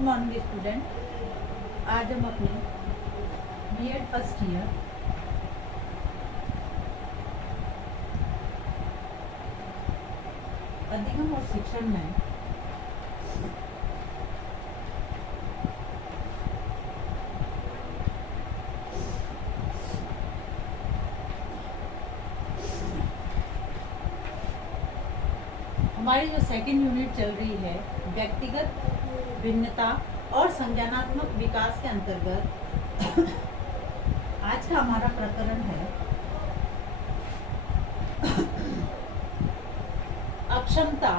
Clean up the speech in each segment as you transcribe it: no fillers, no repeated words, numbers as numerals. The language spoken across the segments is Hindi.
Good morning student. आज हम अपने बीएड फर्स्ट ईयर अधिगम और शिक्षण में हमारी जो सेकंड यूनिट चल रही है व्यक्तिगत भिन्नता और संज्ञानात्मक विकास के अंतर्गत आज का हमारा प्रकरण है अक्षमता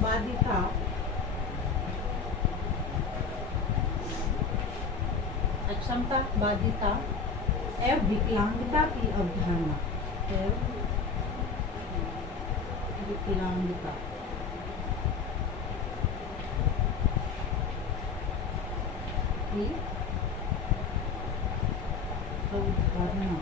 बाधिता अक्षमता बाधिता एवं विकलांगता की अवधारणा विकलांगता की अवधारणा।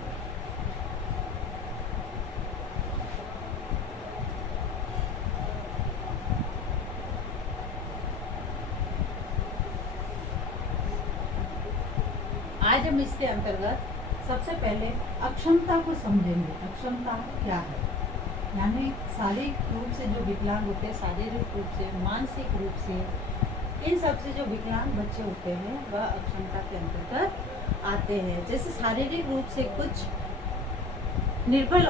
आज हम इसके अंतर्गत सबसे पहले अक्षमता को समझेंगे। अक्षमता क्या है, यानी शारीरिक रूप से जो विकलांग होते हैं, शारीरिक रूप से, मानसिक रूप से, इन सब से जो विकलांग बच्चे होते हैं वह अक्षमता के अंतर्गत आते हैं। जैसे शारीरिक रूप से कुछ निर्बल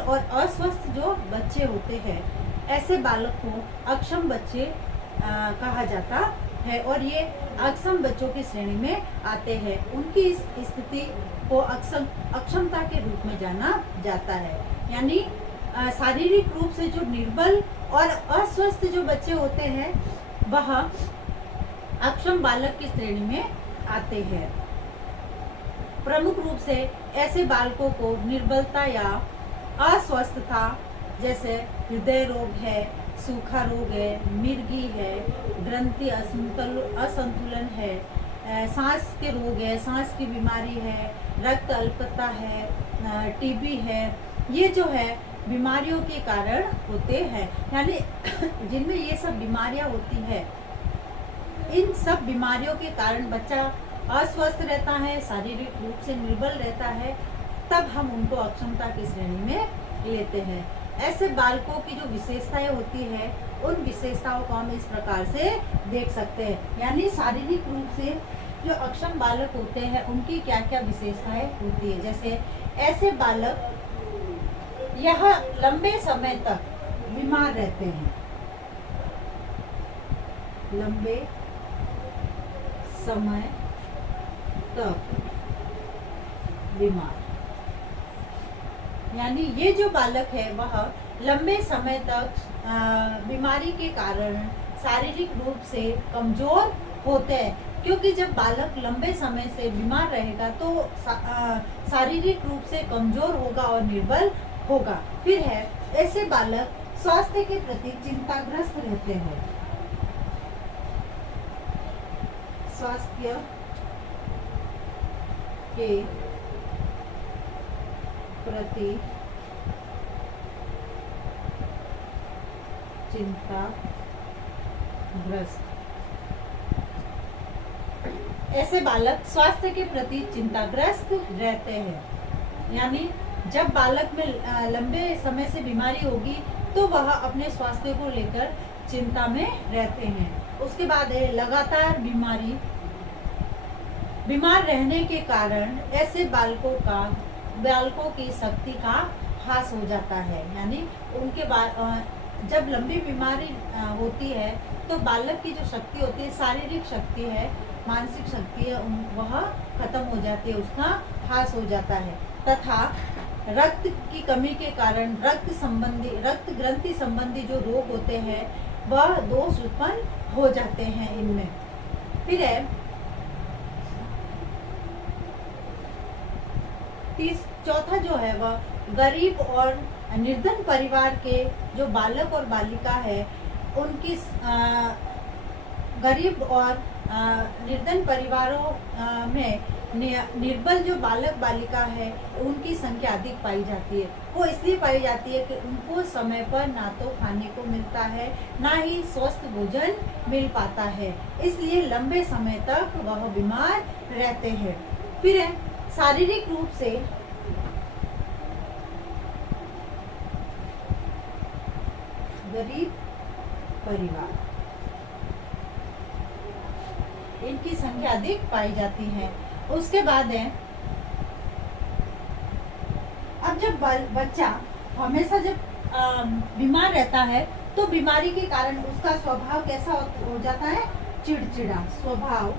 और अस्वस्थ जो बच्चे होते हैं, ऐसे बालक को अक्षम बच्चे कहा जाता है और ये अक्षम बच्चों की श्रेणी में आते हैं। उनकी इस स्थिति को अक्षमता के रूप में जाना जाता है। यानी शारीरिक रूप से जो निर्बल और अस्वस्थ जो बच्चे होते हैं वह अक्षम बालक की श्रेणी में आते हैं। प्रमुख रूप से ऐसे बालकों को निर्बलता या अस्वस्थता जैसे हृदय रोग है, सूखा रोग है, मिर्गी है, ग्रंथि असंतुलन है, सांस के रोग है, सांस की बीमारी है, रक्त अल्पता है, टीबी है, ये जो है बीमारियों के कारण होते हैं। यानी जिनमें ये सब बीमारियां होती है, इन सब बीमारियों के कारण बच्चा अस्वस्थ रहता है, शारीरिक रूप से निर्बल रहता है, तब हम उनको अक्षमता की श्रेणी में लेते हैं। ऐसे बालकों की जो विशेषताएं होती है, उन विशेषताओं को हम इस प्रकार से देख सकते हैं। यानी शारीरिक रूप से जो अक्षम बालक होते हैं उनकी क्या क्या विशेषताएं होती है। जैसे ऐसे बालक यह लंबे समय तक बीमार रहते हैं, लंबे समय तक बीमार, यानी ये जो बालक है वह लंबे समय तक बीमारी के कारण शारीरिक रूप से कमजोर होते हैं। क्योंकि जब बालक लंबे समय से बीमार रहेगा तो शारीरिक रूप से कमजोर होगा और निर्बल होगा। फिर है ऐसे बालक स्वास्थ्य के प्रति चिंताग्रस्त रहते हैं, स्वास्थ्य के प्रति चिंताग्रस्त। ऐसे बालक स्वास्थ्य के प्रति चिंताग्रस्त रहते हैं। यानी जब बालक में लंबे समय से बीमारी होगी तो वह अपने स्वास्थ्य को लेकर चिंता में रहते हैं। उसके बाद है लगातार बीमारी। बीमार रहने के कारण ऐसे बालकों की शक्ति का ह्रास हो जाता है। यानी उनके जब लंबी बीमारी होती है तो बालक की जो शक्ति होती है, शारीरिक शक्ति है, मानसिक शक्ति है, वह खत्म हो जाती है, उसका ह्रास हो जाता है। तथा रक्त की कमी के कारण रक्त ग्रंथि संबंधी जो रोग होते हैं वह दोष उत्पन्न हो जाते हैं इनमें। फिर है चौथा जो है वह गरीब और निर्धन परिवार के जो बालक और बालिका है उनकी गरीब और निर्धन परिवारों में निर्बल जो बालक बालिका है उनकी संख्या अधिक पाई जाती है। वो इसलिए पाई जाती है कि उनको समय पर ना तो खाने को मिलता है, ना ही स्वस्थ भोजन मिल पाता है, इसलिए लंबे समय तक वह बीमार रहते हैं। फिर है शारीरिक रूप से गरीब परिवार, इनकी संख्या अधिक पाई जाती है। उसके बाद है, अब जब बच्चा हमेशा जब बीमार रहता है तो बीमारी के कारण उसका स्वभाव कैसा हो जाता है? चिड़चिड़ा स्वभाव,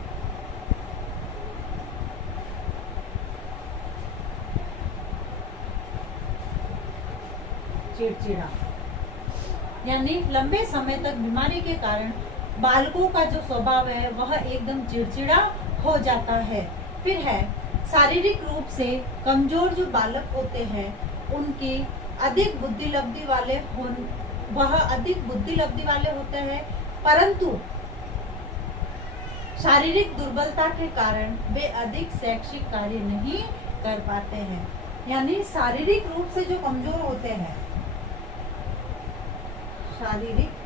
चिड़चिड़ा, यानी लंबे समय तक बीमारी के कारण बालकों का जो स्वभाव है वह एकदम चिड़चिड़ा हो जाता है। फिर है शारीरिक रूप से कमजोर जो बालक होते हैं उनकी अधिक बुद्धि लब्धि वाले वह अधिक बुद्धि लब्धि वाले होते हैं, परंतु शारीरिक दुर्बलता के कारण वे अधिक शैक्षिक कार्य नहीं कर पाते हैं। यानी शारीरिक रूप से जो कमजोर होते हैं, शारीरिक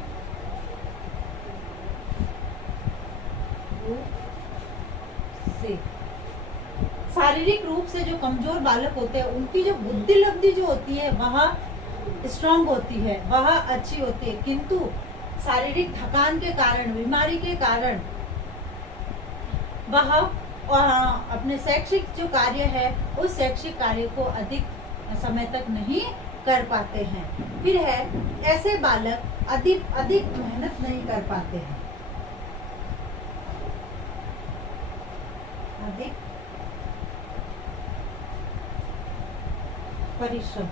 शारीरिक रूप से जो कमजोर बालक होते हैं उनकी जो बुद्धि लब्धि जो होती है वह स्ट्रांग होती है, वह अच्छी होती है, किंतु शारीरिक थकान के कारण, बीमारी के कारण वह अपने शैक्षिक जो कार्य है उस शैक्षिक कार्य को अधिक समय तक नहीं कर पाते हैं। फिर है ऐसे बालक अधिक मेहनत नहीं कर पाते हैं, अधिक परिश्रम,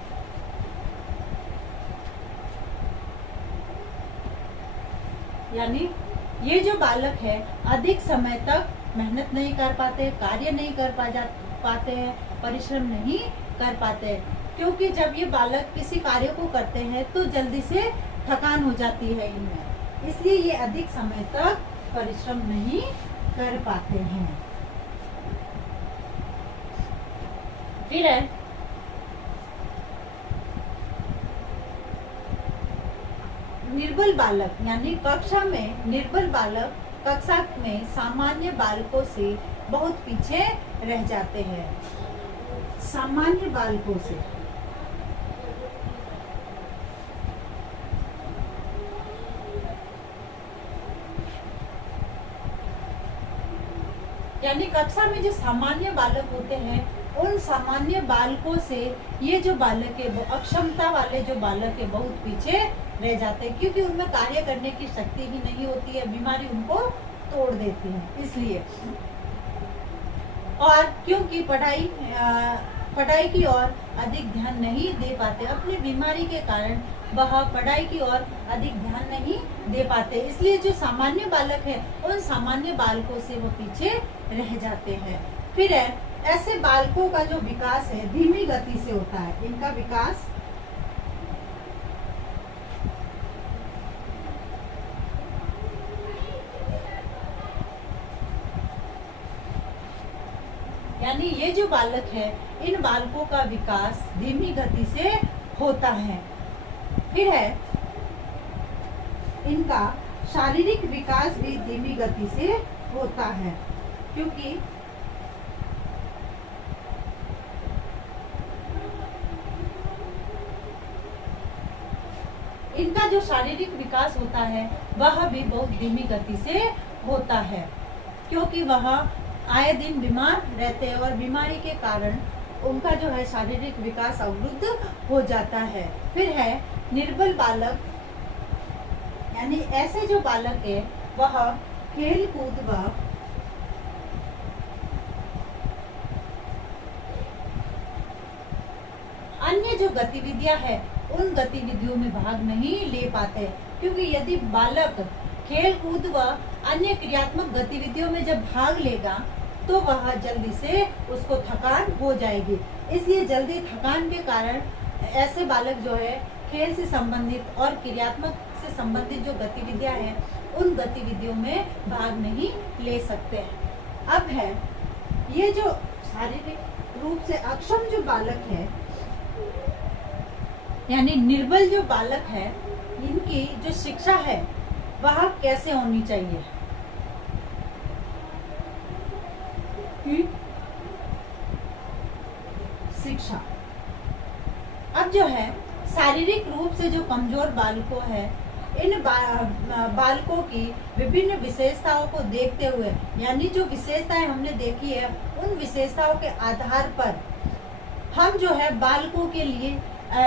यानी ये जो बालक है अधिक समय तक मेहनत नहीं कर पाते, कार्य नहीं कर पाते हैं, परिश्रम नहीं कर पाते, क्योंकि जब ये बालक किसी कार्य को करते हैं तो जल्दी से थकान हो जाती है इनमें, इसलिए ये अधिक समय तक परिश्रम नहीं कर पाते हैं। फिर है निर्बल बालक, यानी कक्षा में निर्बल बालक कक्षा में सामान्य बालकों से बहुत पीछे रह जाते हैं, सामान्य बालकों से, यानी कक्षा में जो सामान्य बालक होते हैं उन सामान्य बालकों से ये जो बालक है, वो अक्षमता वाले जो बालक है बहुत पीछे रह जाते हैं, क्योंकि उनमें कार्य करने की शक्ति ही नहीं होती है, बीमारी उनको तोड़ देती है इसलिए। और क्योंकि पढ़ाई की ओर अधिक ध्यान नहीं दे पाते, अपनी बीमारी के कारण वह पढ़ाई की ओर अधिक ध्यान नहीं दे पाते, इसलिए जो सामान्य बालक है उन सामान्य बालकों से वो पीछे रह जाते हैं। फिर है ऐसे बालकों का जो विकास है धीमी गति से होता है, इनका विकास यानी ये जो बालक है इन बालकों का विकास धीमी गति से होता है। फिर है इनका शारीरिक विकास भी धीमी गति से होता है, क्योंकि इनका जो शारीरिक विकास होता है वह भी बहुत धीमी गति से होता है, क्योंकि वह आए दिन बीमार रहते हैं और बीमारी के कारण उनका जो है शारीरिक विकास अवरुद्ध हो जाता है। फिर है निर्बल बालक, यानी ऐसे जो बालक है वह खेल कूद व अन्य जो गतिविधियां है उन गतिविधियों में भाग नहीं ले पाते, क्योंकि यदि बालक खेल कूद व अन्य क्रियात्मक गतिविधियों में जब भाग लेगा तो वह जल्दी से उसको थकान हो जाएगी, इसलिए जल्दी थकान के कारण ऐसे बालक जो है खेल से संबंधित और क्रियात्मक से संबंधित जो गतिविधियां हैं उन गतिविधियों में भाग नहीं ले सकते हैं। अब है ये जो शारीरिक रूप से अक्षम जो बालक है, यानी निर्बल जो बालक है, इनकी जो शिक्षा है वह कैसे होनी चाहिए? शिक्षा। अब जो है शारीरिक रूप से जो कमजोर बालकों है, इन बालकों की विभिन्न विशेषताओं को देखते हुए, यानी जो विशेषताएं हमने देखी है उन विशेषताओं के आधार पर हम जो है बालकों के लिए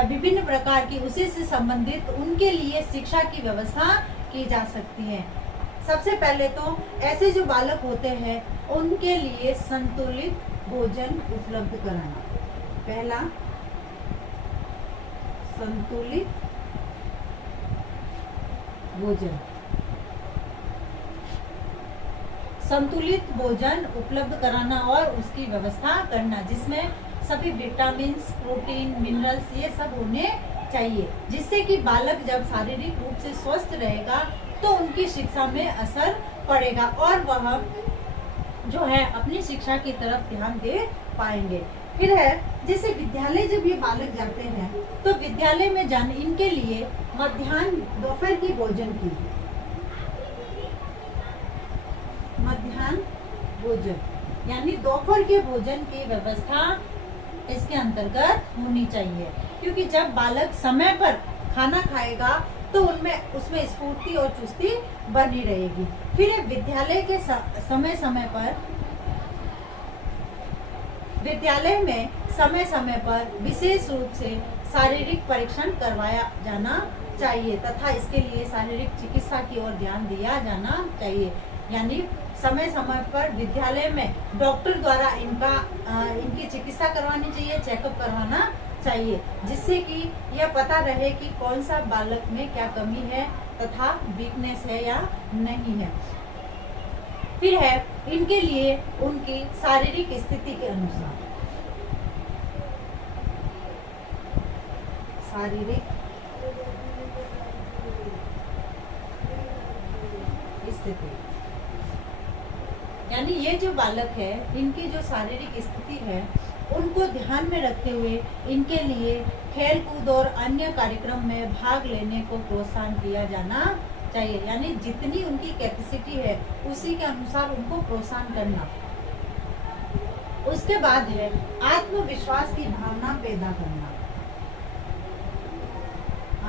विभिन्न प्रकार की उसी से संबंधित उनके लिए शिक्षा की व्यवस्था की जा सकती है। सबसे पहले तो ऐसे जो बालक होते हैं उनके लिए संतुलित भोजन उपलब्ध कराना। पहला, संतुलित भोजन। संतुलित भोजन उपलब्ध कराना और उसकी व्यवस्था करना, जिसमें सभी विटामिन, प्रोटीन, मिनरल्स ये सब होने चाहिए, जिससे कि बालक जब शारीरिक रूप से स्वस्थ रहेगा तो उनकी शिक्षा में असर पड़ेगा और वह जो है अपनी शिक्षा की तरफ ध्यान दे पाएंगे। फिर है जैसे विद्यालय जब ये बालक जाते हैं तो विद्यालय में जाने इनके लिए मध्याह्न दोपहर की भोजन की मध्याह्न भोजन यानी दोपहर के भोजन की व्यवस्था इसके अंतर्गत होनी चाहिए, क्योंकि जब बालक समय पर खाना खाएगा तो उसमें स्फूर्ति और चुस्ती बनी रहेगी। फिर विद्यालय के समय समय पर विशेष रूप से शारीरिक परीक्षण करवाया जाना चाहिए तथा इसके लिए शारीरिक चिकित्सा की ओर ध्यान दिया जाना चाहिए। यानी समय समय पर विद्यालय में डॉक्टर द्वारा इनकी चिकित्सा करवानी चाहिए, चेकअप करवाना चाहिए, जिससे कि यह पता रहे कि कौन सा बालक में क्या कमी है तथा वीकनेस है या नहीं है। फिर है इनके लिए उनकी शारीरिक स्थिति के अनुसार शारीरिक स्थिति, यानी ये जो बालक है इनकी जो शारीरिक स्थिति है उनको ध्यान में रखते हुए इनके लिए खेल कूद और अन्य कार्यक्रम में भाग लेने को प्रोत्साहन किया जाना चाहिए। यानी जितनी उनकी कैपेसिटी है उसी के अनुसार उनको प्रोत्साहन करना। उसके बाद है आत्मविश्वास की भावना पैदा करना।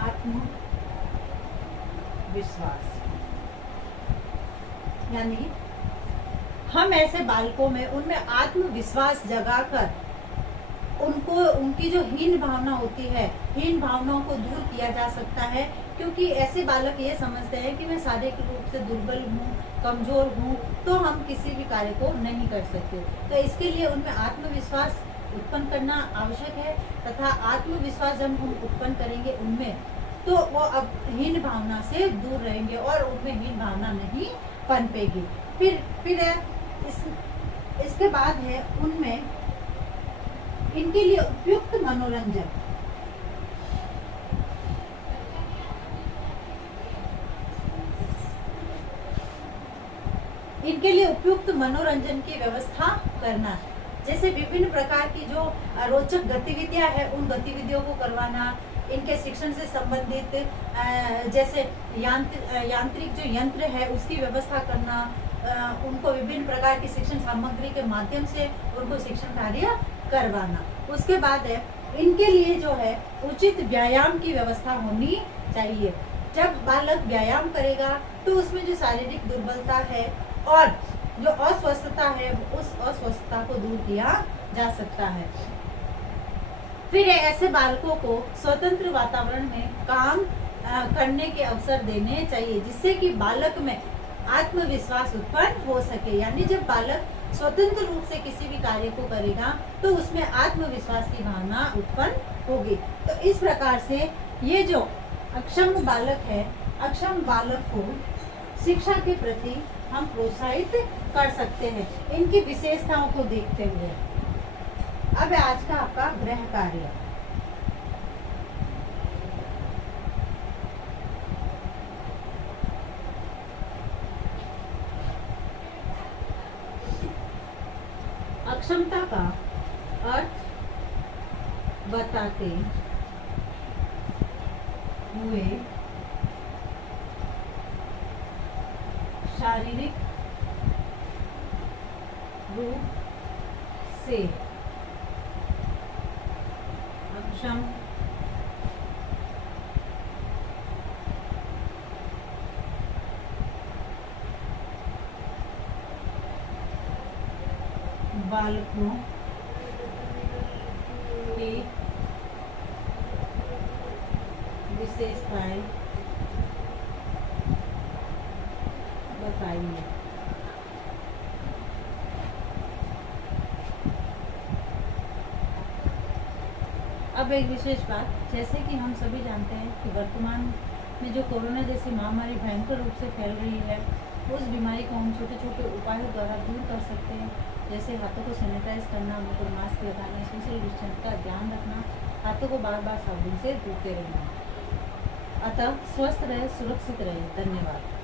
आत्मविश्वास यानी हम ऐसे बालकों में उनमें आत्मविश्वास जगाकर उनकी जो हीन भावना होती है, हीन भावनाओं को दूर किया जा सकता है, क्योंकि ऐसे बालक ये समझते हैं कि मैं शारीरिक रूप से दुर्बल हूँ, कमजोर हूँ, तो हम किसी भी कार्य को नहीं कर सकते। तो इसके लिए उनमें आत्मविश्वास उत्पन्न करना आवश्यक है तथा आत्मविश्वास जब हम उत्पन्न करेंगे उनमें, तो वो अब हीन भावना से दूर रहेंगे और उनमें हीन भावना नहीं पनपेगी। फिर इसके बाद है उनमें इनके लिए उपयुक्त मनोरंजन। इनके लिए उपयुक्त मनोरंजन की व्यवस्था करना, जैसे विभिन्न प्रकार की जो रोचक गतिविधियां है उन गतिविधियों को करवाना, इनके शिक्षण से संबंधित जैसे यांत्रिक जो यंत्र है उसकी व्यवस्था करना, उनको विभिन्न प्रकार की शिक्षण सामग्री के माध्यम से उनको शिक्षण कार्य करवाना। उसके बाद है इनके लिए जो है उचित व्यायाम की व्यवस्था होनी चाहिए। जब बालक व्यायाम करेगा तो उसमें जो शारीरिक दुर्बलता है और जो अस्वस्थता है उस अस्वस्थता को दूर किया जा सकता है। फिर ऐसे बालकों को स्वतंत्र वातावरण में काम करने के अवसर देने चाहिए, जिससे कि बालक में आत्मविश्वास उत्पन्न हो सके। यानी जब बालक स्वतंत्र रूप से किसी भी कार्य को करेगा तो उसमें आत्मविश्वास की भावना उत्पन्न होगी। तो इस प्रकार से ये जो अक्षम बालक है, अक्षम बालक को शिक्षा के प्रति हम प्रोत्साहित कर सकते हैं इनकी विशेषताओं को देखते हुए। अब आज का आपका गृह कार्य। अक्षमता का अर्थ बताते हुए शारीरिक रूप से अक्षम बालकों की विशेषताएं बताइए। अब एक विशेष बात, जैसे कि हम सभी जानते हैं कि वर्तमान में जो कोरोना जैसी महामारी भयंकर रूप से फैल रही है, उस बीमारी को हम छोटे छोटे उपायों द्वारा दूर कर सकते हैं, जैसे हाथों को सैनिटाइज करना, मुंह पर मास्क लगाना, सोशल डिस्टेंस का ध्यान रखना, हाथों को बार बार साबुन से धोते रहना। अतः स्वस्थ रहे, सुरक्षित रहे। धन्यवाद।